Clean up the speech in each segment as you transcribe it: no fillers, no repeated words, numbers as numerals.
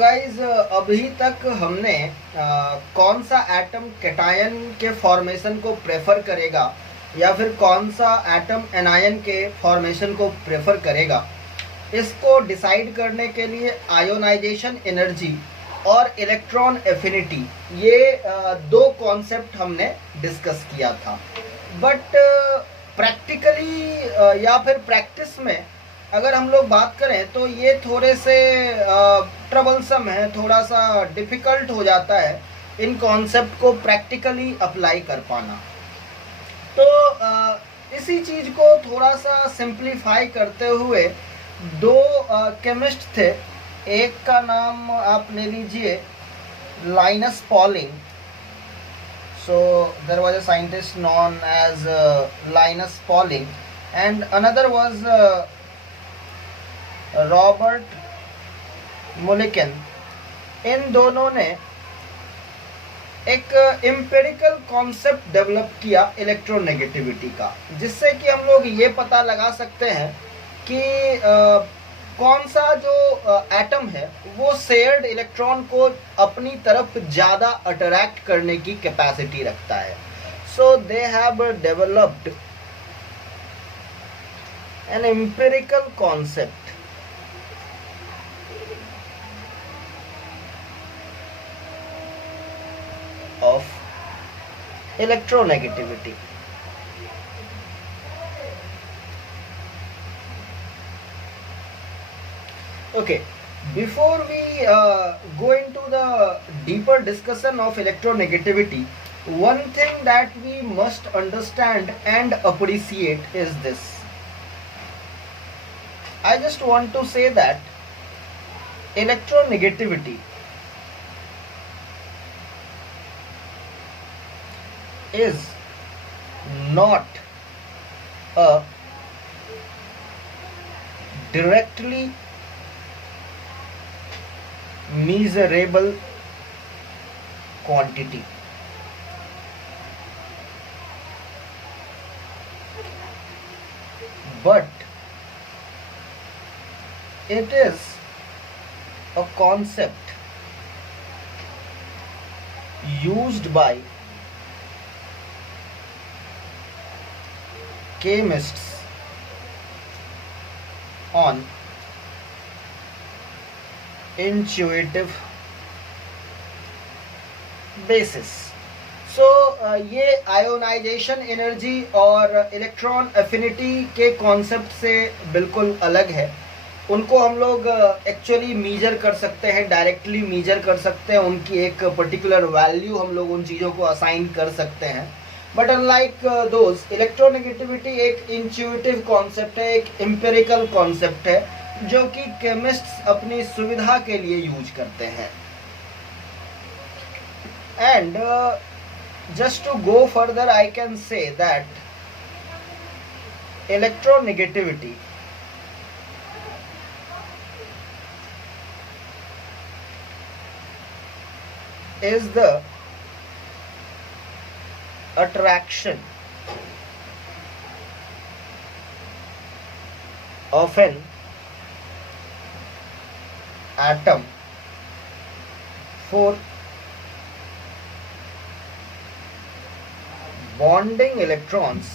Guys अभी तक हमने कौन सा एटम कैटायन के फॉर्मेशन को प्रेफर करेगा या फिर कौन सा एटम एनायन के फॉर्मेशन को प्रेफर करेगा, इसको डिसाइड करने के लिए आयोनाइजेशन एनर्जी और इलेक्ट्रॉन एफिनिटी, ये दो कॉन्सेप्ट हमने डिस्कस किया था। बट प्रैक्टिकली या फिर प्रैक्टिस में अगर हम लोग बात करें तो ये थोड़े से ट्रबलसम है, थोड़ा सा डिफ़िकल्ट हो जाता है इन कॉन्सेप्ट को प्रैक्टिकली अप्लाई कर पाना। तो इसी चीज़ को थोड़ा सा सिंप्लीफाई करते हुए दो केमिस्ट थे, एक का नाम आप ले लीजिए Linus Pauling. So there was a scientist known as Linus Pauling, and another was Robert Mulliken. इन दोनों ने एक एम्पिरिकल कॉन्सेप्ट डेवलप किया इलेक्ट्रोनेगेटिविटी का, जिससे कि हम लोग ये पता लगा सकते हैं कि कौन सा जो एटम है वो शेयर्ड इलेक्ट्रॉन को अपनी तरफ ज़्यादा अट्रैक्ट करने की कैपेसिटी रखता है। So they have developed an empirical concept of electronegativity. Okay, before we go into the deeper discussion of electronegativity, one thing that we must understand and appreciate is this. I just want to say that electronegativity is not a directly measurable quantity. But it is a concept used by chemists on intuitive basis. So ये ionisation energy और electron affinity के concept से बिल्कुल अलग है। उनको हम लोग एक्चुअली मीजर कर सकते हैं, डायरेक्टली मीजर कर सकते हैं, उनकी एक पर्टिकुलर वैल्यू हम लोग उन चीज़ों को असाइन कर सकते हैं। बट अनलाइक दोज, इलेक्ट्रोनेगेटिविटी एक इंट्यूटिव कॉन्सेप्ट है, एक एम्पिरिकल कॉन्सेप्ट है जो कि केमिस्ट्स अपनी सुविधा के लिए यूज करते हैं। And just to go further I can say that electronegativity is the attraction of an atom for bonding electrons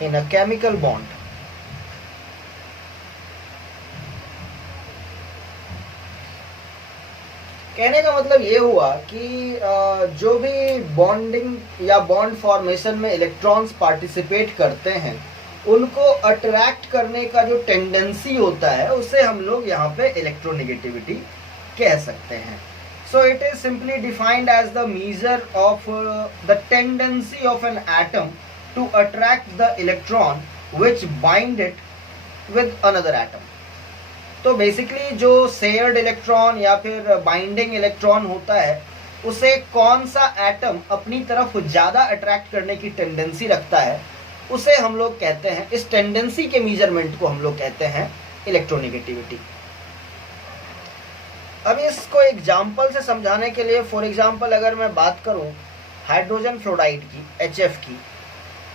in a chemical bond. कहने का मतलब ये हुआ कि जो भी बॉन्डिंग या बॉन्ड फॉर्मेशन में इलेक्ट्रॉन्स पार्टिसिपेट करते हैं, उनको अट्रैक्ट करने का जो टेंडेंसी होता है उसे हम लोग यहाँ पे इलेक्ट्रोनेगेटिविटी कह सकते हैं। So it is simply defined as the measure of the tendency of an atom to attract the electron which bind it with another atom. तो बेसिकली जो शेयर्ड इलेक्ट्रॉन या फिर बाइंडिंग इलेक्ट्रॉन होता है, उसे कौन सा एटम अपनी तरफ ज़्यादा अट्रैक्ट करने की टेंडेंसी रखता है, उसे हम लोग कहते हैं, इस टेंडेंसी के मेजरमेंट को हम लोग कहते हैं इलेक्ट्रोनेगेटिविटी। अब इसको एग्जाम्पल से समझाने के लिए, फॉर एग्जाम्पल अगर मैं बात करूं हाइड्रोजन फ्लोराइड की, HF की,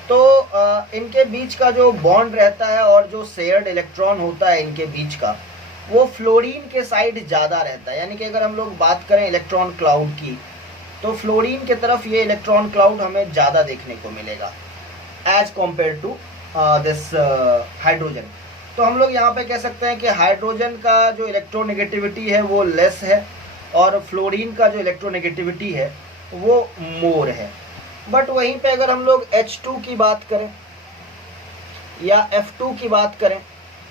तो इनके बीच का जो बॉन्ड रहता है और जो शेयर्ड इलेक्ट्रॉन होता है इनके बीच का, वो फ्लोरीन के साइड ज़्यादा रहता है। यानी कि अगर हम लोग बात करें इलेक्ट्रॉन क्लाउड की, तो फ्लोरीन की तरफ ये इलेक्ट्रॉन क्लाउड हमें ज़्यादा देखने को मिलेगा as compare to this hydrogen. तो हम लोग यहाँ पे कह सकते हैं कि हाइड्रोजन का जो इलेक्ट्रोनेगेटिविटी है वो लेस है और फ्लोरीन का जो इलेक्ट्रोनेगेटिविटी है वो मोर है। बट वहीं पे अगर हम लोग H2 की बात करें या F2 की बात करें,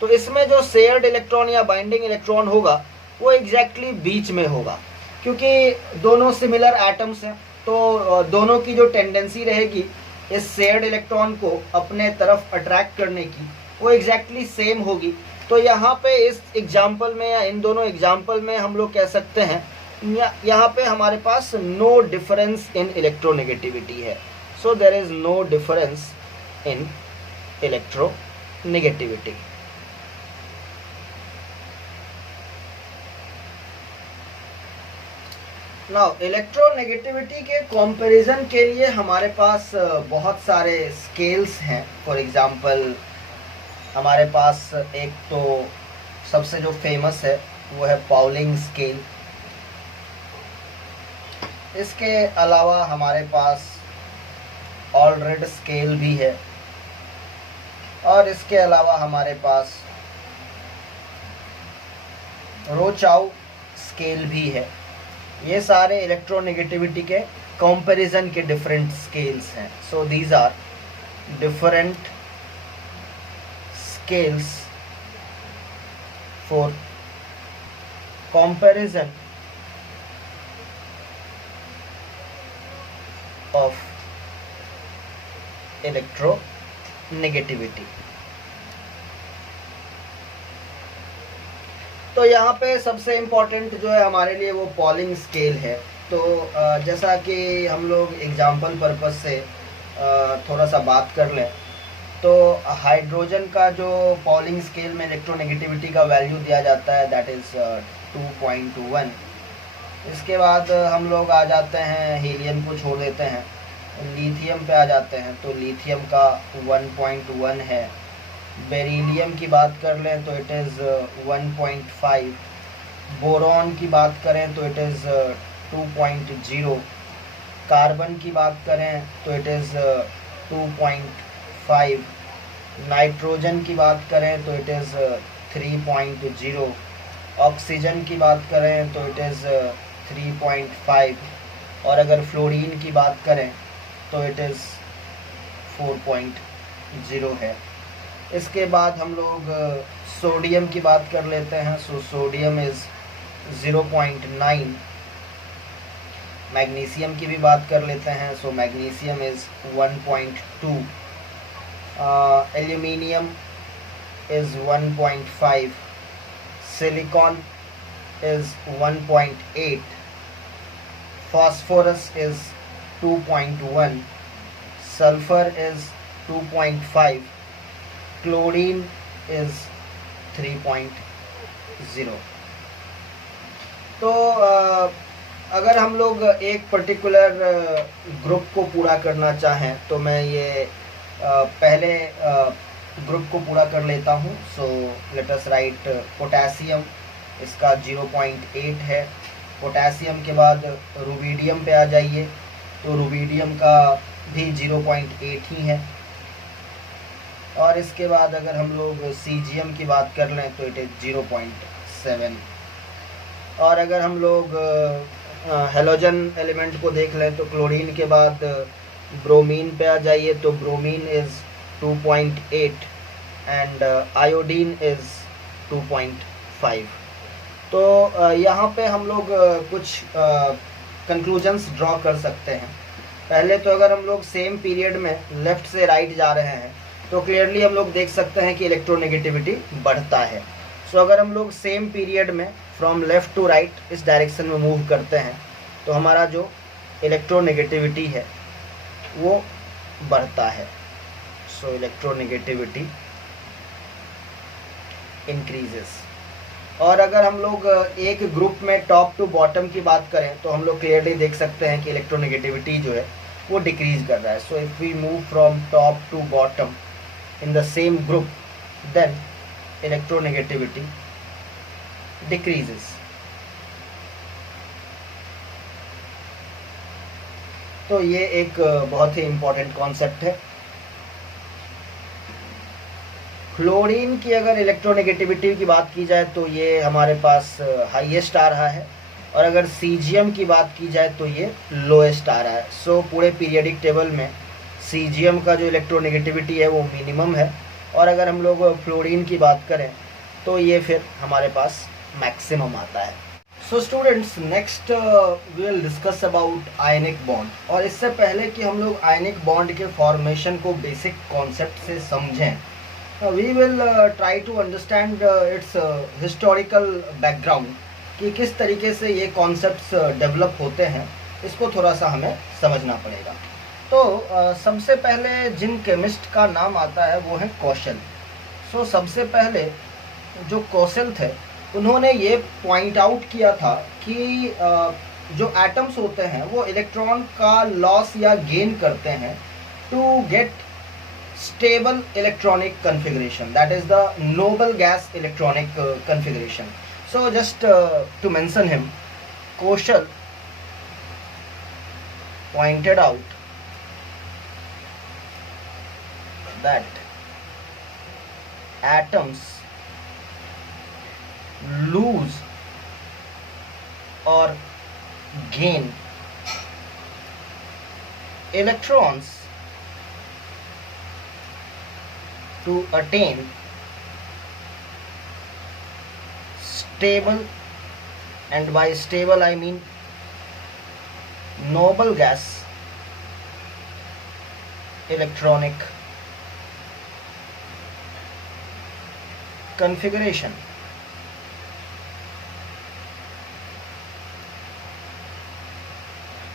तो इसमें जो शेयर्ड इलेक्ट्रॉन या बाइंडिंग इलेक्ट्रॉन होगा वो एग्जैक्टली बीच में होगा, क्योंकि दोनों सिमिलर एटम्स हैं। तो दोनों की जो टेंडेंसी रहेगी इस शेयर्ड इलेक्ट्रॉन को अपने तरफ अट्रैक्ट करने की, वो एग्जैक्टली सेम होगी। तो यहाँ पे इस एग्जाम्पल में या इन दोनों एग्जाम्पल में हम लोग कह सकते हैं यहाँ पे हमारे पास नो डिफरेंस इन इलेक्ट्रोनेगेटिविटी है। So there is no difference in electronegativity. Now electronegativity के कंपैरिजन के लिए हमारे पास बहुत सारे स्केल्स हैं। फॉर एग्जांपल हमारे पास एक तो सबसे जो फेमस है वो है पाउलिंग स्केल। इसके अलावा हमारे पास ऑलरेड स्केल भी है और इसके अलावा हमारे पास रोचाउ स्केल भी है। ये सारे इलेक्ट्रोनेगेटिविटी के कंपैरिजन के डिफरेंट स्केल्स हैं। So these are different scales for comparison of electronegativity. तो यहाँ पे सबसे इम्पोर्टेंट जो है हमारे लिए वो पॉलिंग स्केल है। तो जैसा कि हम लोग एग्जाम्पल पर्पस से थोड़ा सा बात कर लें, तो हाइड्रोजन का जो पॉलिंग स्केल में इलेक्ट्रोनेगेटिविटी का वैल्यू दिया जाता है दैट इज़ 2.1। इसके बाद हम लोग आ जाते हैं, हीलियम को छोड़ देते हैं, लिथियम पे आ जाते हैं। तो लिथियम का 1.1 है। बेरिलियम की बात कर लें तो इट इज़ 1.5। बोरॉन की बात करें तो इट इज़ 2.0। कार्बन की बात करें तो इट इज़ 2.5। नाइट्रोजन की बात करें तो इट इज़ 3.0। ऑक्सीजन की बात करें तो इट इज़ 3.5। और अगर फ्लोरीन की बात करें तो इट इज़ 4.0 है। इसके बाद हम लोग सोडियम की बात कर लेते हैं। So sodium is 0.9। मैग्नीशियम की भी बात कर लेते हैं। So magnesium is 1.2। Aluminium is 1.5। Silicon is 1.8। phosphorus is 2.1, sulfur is 2.5, chlorine is 3.0। तो अगर हम लोग एक पर्टिकुलर ग्रुप को पूरा करना चाहें तो मैं ये पहले ग्रुप को पूरा कर लेता हूँ। So let us right potassium, इसका 0.8 है। पोटेशियम के बाद रुबीडियम पे आ जाइए, तो रुबीडियम का भी 0.8 ही है। और इसके बाद अगर हम लोग सीजियम की बात कर लें तो इट इज़ 0.7। और अगर हम लोग हेलोजन एलिमेंट को देख लें तो क्लोरीन के बाद ब्रोमीन पे आ जाइए, तो bromine is 2.8 and iodine is 2.5। तो यहाँ पे हम लोग कुछ कंक्लूजन्स ड्रॉ कर सकते हैं। पहले तो अगर हम लोग सेम पीरियड में लेफ़्ट से राइट जा रहे हैं तो क्लियरली हम लोग देख सकते हैं कि इलेक्ट्रोनेगेटिविटी बढ़ता है। सो अगर हम लोग सेम पीरियड में फ्रॉम लेफ़्ट टू राइट इस डायरेक्शन में मूव करते हैं तो हमारा जो इलेक्ट्रोनेगेटिविटी है वो बढ़ता है। सो इलेक्ट्रोनेगेटिविटी इंक्रीजेस। और अगर हम लोग एक ग्रुप में टॉप टू बॉटम की बात करें तो हम लोग क्लियरली देख सकते हैं कि इलेक्ट्रोनेगेटिविटी जो है वो डिक्रीज कर रहा है. So if we move from top to bottom in the same group, then electronegativity decreases. तो ये एक बहुत ही इम्पोर्टेंट कॉन्सेप्ट है. फ्लोरीन की अगर इलेक्ट्रोनेगेटिविटी की बात की जाए तो ये हमारे पास हाईएस्ट आ रहा है, और अगर सीजियम की बात की जाए तो ये लोएस्ट आ रहा है. सो पूरे पीरियडिक टेबल में सीजियम का जो इलेक्ट्रोनेगेटिविटी है वो मिनिमम है, और अगर हम लोग फ्लोरीन की बात करें तो ये फिर हमारे पास मैक्सिमम आता है. So students, next we will discuss about ionic bond. और इससे पहले कि हम लोग आयनिक बॉन्ड के फॉर्मेशन को बेसिक कॉन्सेप्ट से समझें, we will try to understand its historical background, कि किस तरीके से ये कॉन्सेप्ट्स डेवलप होते हैं. इसको थोड़ा सा हमें समझना पड़ेगा. तो सबसे पहले जिन केमिस्ट का नाम आता है वो है कौशल. सो सबसे पहले जो कौशल थे, उन्होंने ये पॉइंट आउट किया था कि जो एटम्स होते हैं वो इलेक्ट्रॉन का लॉस या गेन करते हैं to get stable electronic configuration, that is the noble gas electronic configuration. So just to mention him, Kossel pointed out that atoms lose or gain electrons to attain stable, and by stable I mean noble gas electronic configuration.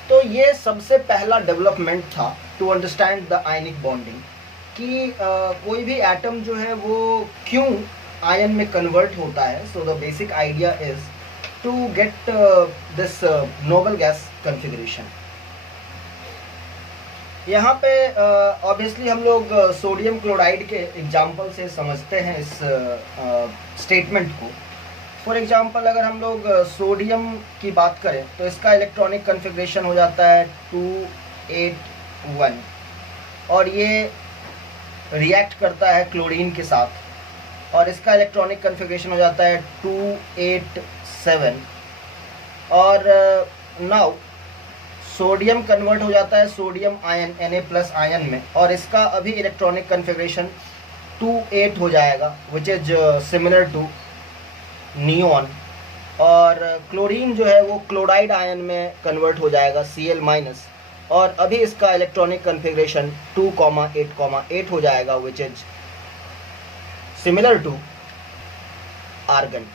तो ये सबसे पहला development था to understand the ionic bonding, कि कोई भी atom जो है वो क्यों आयन में कन्वर्ट होता है. So the basic idea is to get this noble gas configuration. यहाँ पे ऑब्वियसली हम लोग सोडियम क्लोराइड के एग्जाम्पल से समझते हैं इस स्टेटमेंट को. फॉर एग्जांपल अगर हम लोग सोडियम की बात करें तो इसका इलेक्ट्रॉनिक कन्फिग्रेशन हो जाता है 281, और ये रिएक्ट करता है क्लोरीन के साथ, और इसका इलेक्ट्रॉनिक कन्फिग्रेशन हो जाता है 287. और नाउ सोडियम कन्वर्ट हो जाता है सोडियम आयन Na+ आयन में, और इसका अभी इलेक्ट्रॉनिक कन्फिग्रेशन 28 हो जाएगा, which is similar to neon. और क्लोरीन जो है वो क्लोराइड आयन में कन्वर्ट हो जाएगा Cl-, और अभी इसका इलेक्ट्रॉनिक कन्फिग्रेशन 2,8,8 हो जाएगा, which is similar to argon.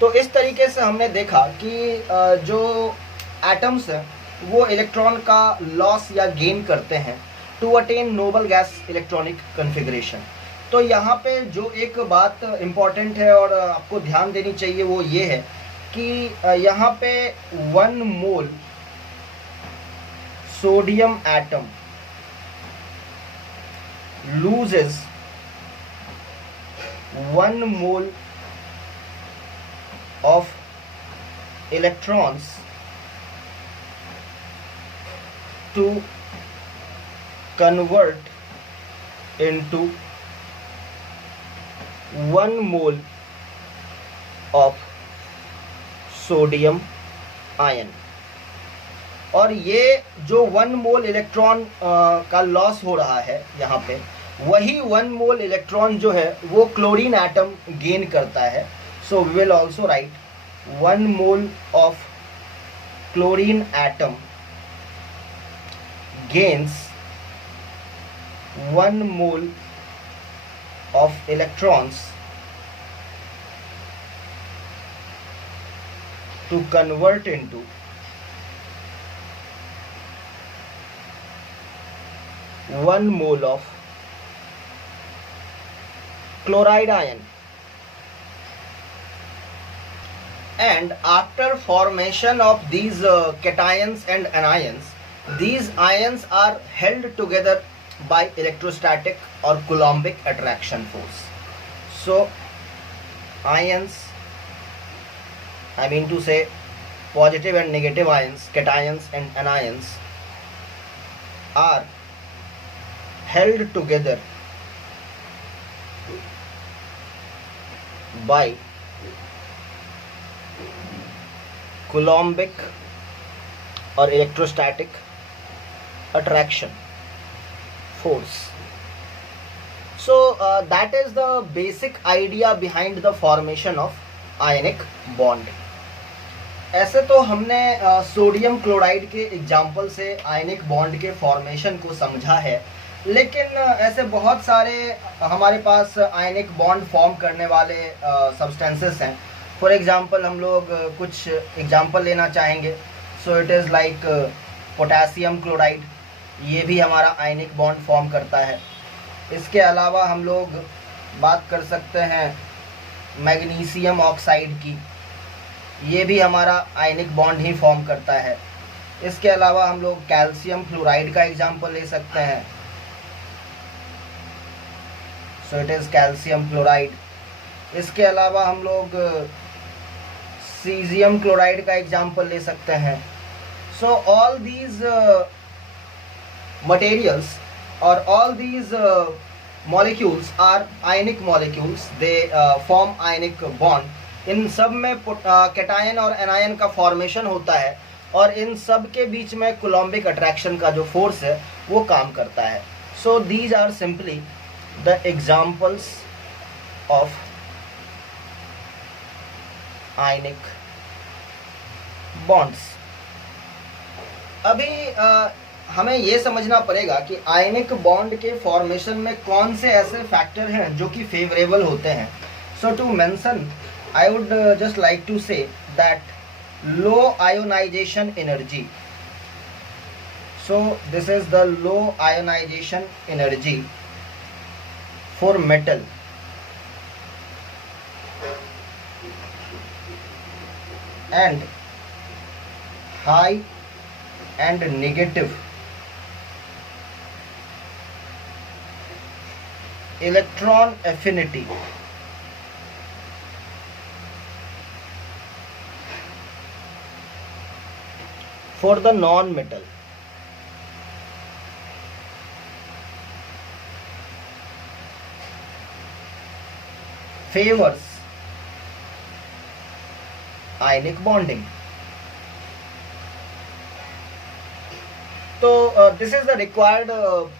तो इस तरीके से हमने देखा कि जो एटम्स हैं वो इलेक्ट्रॉन का लॉस या गेन करते हैं to attain noble gas electronic configuration. तो यहाँ पे जो एक बात इम्पॉर्टेंट है और आपको ध्यान देनी चाहिए वो ये है कि यहाँ पे 1 मोल sodium atom loses 1 mole of electrons to convert into 1 mole of sodium ion. और ये जो 1 मोल इलेक्ट्रॉन का लॉस हो रहा है यहाँ पे, वही 1 मोल इलेक्ट्रॉन जो है वो क्लोरीन एटम गेन करता है. So we will also write 1 mole of chlorine atom gains 1 mole of electrons to convert into 1 mole of chloride ion. And after formation of these cations and anions, These ions are held together by electrostatic or Coulombic attraction force. So ions, I mean to say positive and negative ions, cations and anions, are held together by Coulombic or electrostatic attraction force. So that is the basic idea behind the formation of ionic bond. ऐसे तो हमने sodium chloride के example से आयनिक bond के formation को समझा है, लेकिन ऐसे बहुत सारे हमारे पास आयनिक बॉन्ड फॉर्म करने वाले सब्सटेंसेस हैं. फॉर एग्जांपल हम लोग कुछ एग्जांपल लेना चाहेंगे. So it is like potassium chloride, ये भी हमारा आयनिक बॉन्ड फॉर्म करता है. इसके अलावा हम लोग बात कर सकते हैं मैग्नीशियम ऑक्साइड की, ये भी हमारा आयनिक बॉन्ड ही फॉर्म करता है. इसके अलावा हम लोग कैल्शियम फ्लोराइड का एग्जांपल ले सकते हैं. So it is calcium fluoride. इसके अलावा हम लोग सीजियम क्लोराइड का एग्जांपल ले सकते हैं. सो ऑल दीज मटेरियल्स और all these molecules are ionic molecules. They form ionic bond. इन सब में कैटायन और एनायन का फॉर्मेशन होता है और इन सब के बीच में कुलॉम्बिक अट्रैक्शन का जो फोर्स है वो काम करता है. So these are simply the examples of ionic bonds. अभी हमें ये समझना पड़ेगा कि आयनिक बॉन्ड के फॉर्मेशन में कौन से ऐसे फैक्टर हैं जो कि फेवरेबल होते हैं. So to mention I would just like to say that low ionization energy. So this is the low ionization energy for metal. And high and negative electron affinity for the non-metal. Favors ionic bonding. So this is the required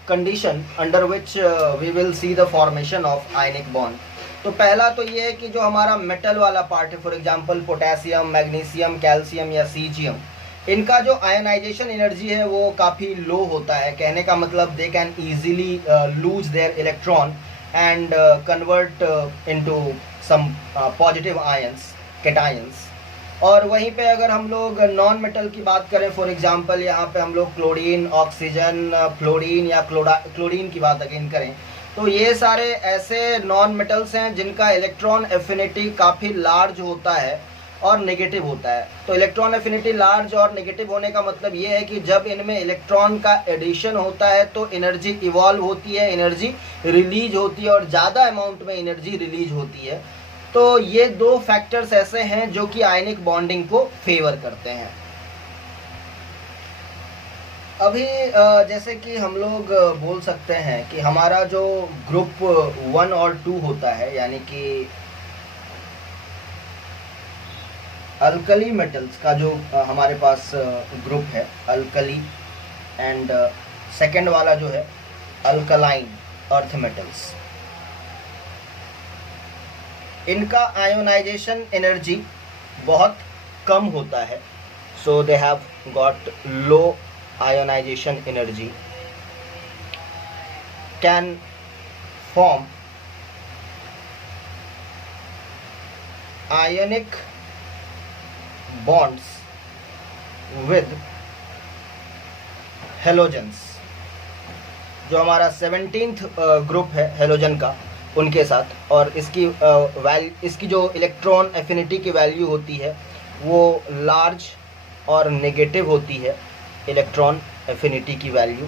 condition under which we will see the formation of ionic bond. तो पहला तो ये है कि जो हमारा metal वाला part है, for example potassium, magnesium, calcium या सीजियम, इनका जो आयनाइजेशन एनर्जी है वो काफ़ी लो होता है. कहने का मतलब they can easily lose their electron and convert into some positive ions, cations. और वहीं पे अगर हम लोग नॉन मेटल की बात करें, फॉर एग्जांपल यहाँ पे हम लोग क्लोरीन, ऑक्सीजन, फ्लोरीन या क्लोरीन की बात अगेन करें, तो ये सारे ऐसे नॉन मेटल्स हैं जिनका इलेक्ट्रॉन एफिनिटी काफ़ी लार्ज होता है और नेगेटिव होता है. तो इलेक्ट्रॉन एफिनिटी लार्ज और नेगेटिव होने का मतलब ये है कि जब इनमें इलेक्ट्रॉन का एडिशन होता है तो एनर्जी इवॉल्व होती है, एनर्जी रिलीज होती है और ज़्यादा अमाउंट में एनर्जी रिलीज होती है. तो ये दो फैक्टर्स ऐसे हैं जो कि आयनिक बॉन्डिंग को फेवर करते हैं. अभी जैसे कि हम लोग बोल सकते हैं कि हमारा जो ग्रुप 1 और 2 होता है, यानी कि अल्कली मेटल्स का जो हमारे पास ग्रुप है अल्कली, एंड सेकंड वाला जो है अल्कलाइन अर्थ मेटल्स, इनका आयोनाइजेशन एनर्जी बहुत कम होता है. So they have got low ionisation energy, can form ionic bonds with halogens. जो हमारा 17th ग्रुप है हेलोजन का, उनके साथ, और इसकी जो इलेक्ट्रॉन एफिनिटी की वैल्यू होती है वो लार्ज और नेगेटिव होती है इलेक्ट्रॉन एफिनिटी की वैल्यू।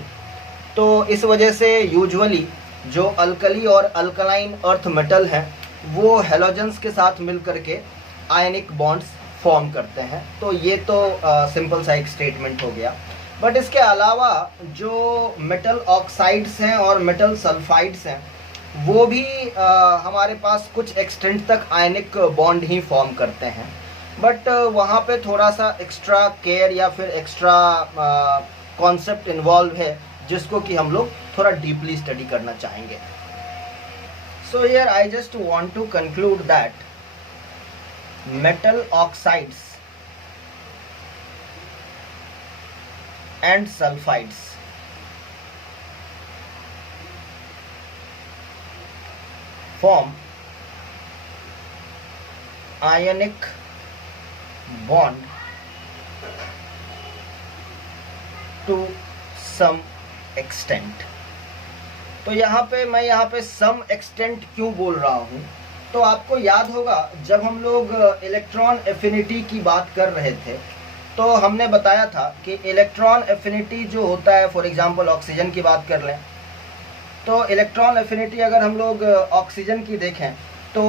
तो इस वजह से यूजुअली जो अल्कली और अल्कलाइन अर्थ मेटल हैं वो हेलोजेंस के साथ मिल करके आयनिक बॉन्ड्स फॉर्म करते हैं। तो ये तो सिंपल सा एक स्टेटमेंट हो गया। बट इसके अलावा जो मेटल ऑक्साइड्स हैं और मेटल सल्फाइड्स हैं वो भी हमारे पास कुछ एक्सटेंट तक आयनिक बॉन्ड ही फॉर्म करते हैं। बट वहाँ पे थोड़ा सा एक्स्ट्रा केयर या फिर एक्स्ट्रा कॉन्सेप्ट इन्वॉल्व है जिसको कि हम लोग थोड़ा डीपली स्टडी करना चाहेंगे। So here I just want to conclude that metal oxides and sulfides form ionic bond to some extent। तो मैं यहाँ पे सम एक्सटेंट क्यों बोल रहा हूँ, तो आपको याद होगा जब हम लोग इलेक्ट्रॉन एफिनिटी की बात कर रहे थे तो हमने बताया था कि इलेक्ट्रॉन एफिनिटी जो होता है, फॉर एग्जांपल ऑक्सीजन की बात कर लें तो इलेक्ट्रॉन एफिनिटी अगर हम लोग ऑक्सीजन की देखें तो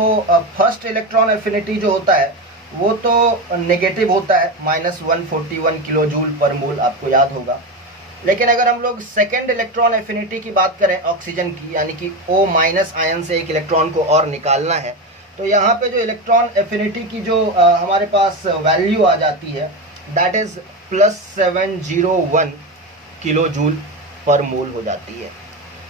फर्स्ट इलेक्ट्रॉन एफिनिटी जो होता है वो तो नेगेटिव होता है, -141 किलो जूल पर मोल, आपको याद होगा। लेकिन अगर हम लोग सेकेंड इलेक्ट्रॉन एफिनिटी की बात करें ऑक्सीजन की, यानी कि O- आयन से एक इलेक्ट्रॉन को और निकालना है, तो यहाँ पे जो इलेक्ट्रॉन एफिनिटी की जो हमारे पास वैल्यू आ जाती है that is +701 kilo joule per मोल हो जाती है।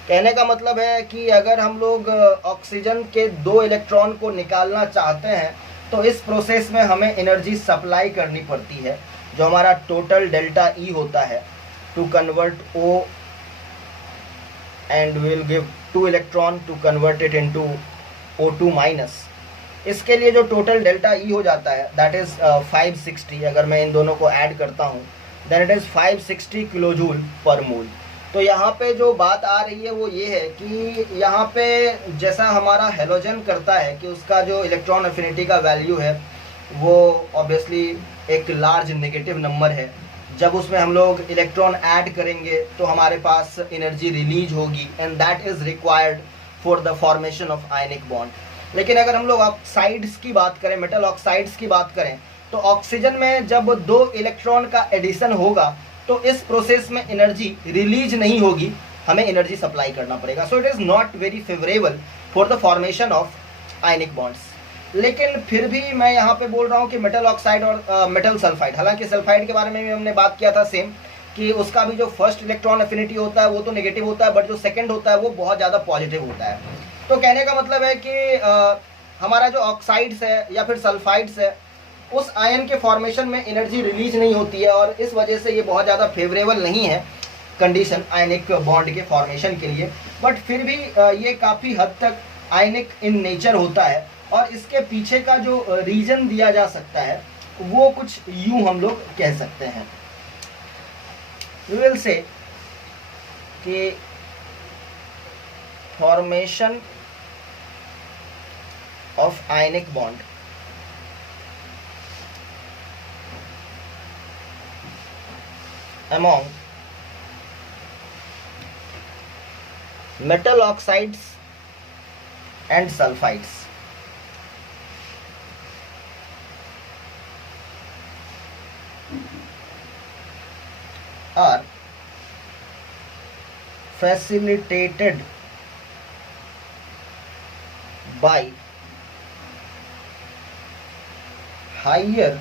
कहने का मतलब है कि अगर हम लोग ऑक्सीजन के 2 इलेक्ट्रॉन को निकालना चाहते हैं तो इस प्रोसेस में हमें एनर्जी सप्लाई करनी पड़ती है, जो हमारा टोटल डेल्टा E होता है, to convert O and we will give 2 electron to convert it into O2 minus। इसके लिए जो टोटल डेल्टा E हो जाता है दैट इज 560। अगर मैं इन दोनों को ऐड करता हूँ then it is 560 kilo joule per mole. तो यहाँ पे जो बात आ रही है वो ये है कि यहाँ पे जैसा हमारा हेलोजन करता है कि उसका जो इलेक्ट्रॉन एफिनिटी का वैल्यू है वो ऑब्वियसली एक लार्ज नेगेटिव नंबर है। जब उसमें हम लोग इलेक्ट्रॉन ऐड करेंगे तो हमारे पास एनर्जी रिलीज होगी and that is required for the formation of ionic bond. लेकिन अगर हम लोग ऑक्साइड्स की बात करें, मेटल ऑक्साइड्स की बात करें, तो ऑक्सीजन में जब 2 इलेक्ट्रॉन का एडिशन होगा तो इस प्रोसेस में एनर्जी रिलीज नहीं होगी, हमें एनर्जी सप्लाई करना पड़ेगा। So it is not very favourable for the formation of ionic bonds. लेकिन फिर भी मैं यहाँ पे बोल रहा हूँ कि मेटल ऑक्साइड और मेटल सल्फाइड, हालांकि सल्फाइड के बारे में भी हमने बात किया था सेम, कि उसका भी जो फर्स्ट इलेक्ट्रॉन एफिनिटी होता है वो तो नेगेटिव होता है, बट जो सेकंड होता है वो बहुत ज़्यादा पॉजिटिव होता है। तो कहने का मतलब है कि हमारा जो ऑक्साइड्स है या फिर सल्फाइड्स है उस आयन के फॉर्मेशन में एनर्जी रिलीज नहीं होती है और इस वजह से ये बहुत ज़्यादा फेवरेबल नहीं है कंडीशन आयनिक बॉन्ड के फॉर्मेशन के लिए। बट फिर भी ये काफ़ी हद तक आयनिक इन नेचर होता है और इसके पीछे का जो रीजन दिया जा सकता है वो कुछ यूं हम लोग कह सकते हैं। वी विल से कि formation of ionic bond among metal oxides and sulfides are facilitated by higher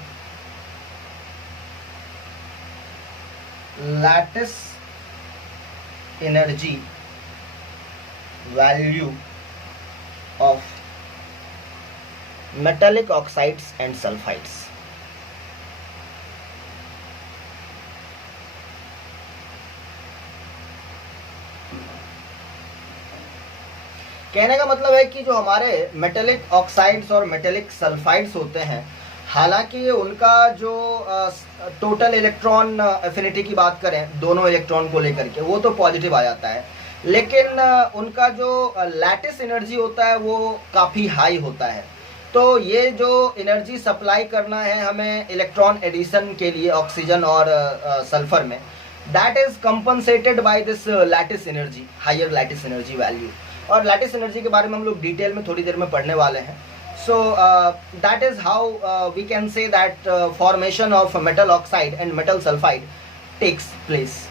lattice energy value of metallic oxides and sulfides। कहने का मतलब है कि जो हमारे मेटेलिक ऑक्साइड्स और मेटेलिक सल्फाइड्स होते हैं, हालांकि उनका जो टोटल इलेक्ट्रॉन एफिनिटी की बात करें दोनों इलेक्ट्रॉन को लेकर के वो तो पॉजिटिव आ जाता है, लेकिन उनका जो लैटिस एनर्जी होता है वो काफ़ी हाई होता है। तो ये जो एनर्जी सप्लाई करना है हमें इलेक्ट्रॉन एडिशन के लिए ऑक्सीजन और सल्फर में, that is compensated by this lattice energy, higher lattice energy value. और lattice energy के बारे में हम लोग डिटेल में थोड़ी देर में पढ़ने वाले हैं. So that is how we can say that formation of metal oxide and metal sulfide takes place.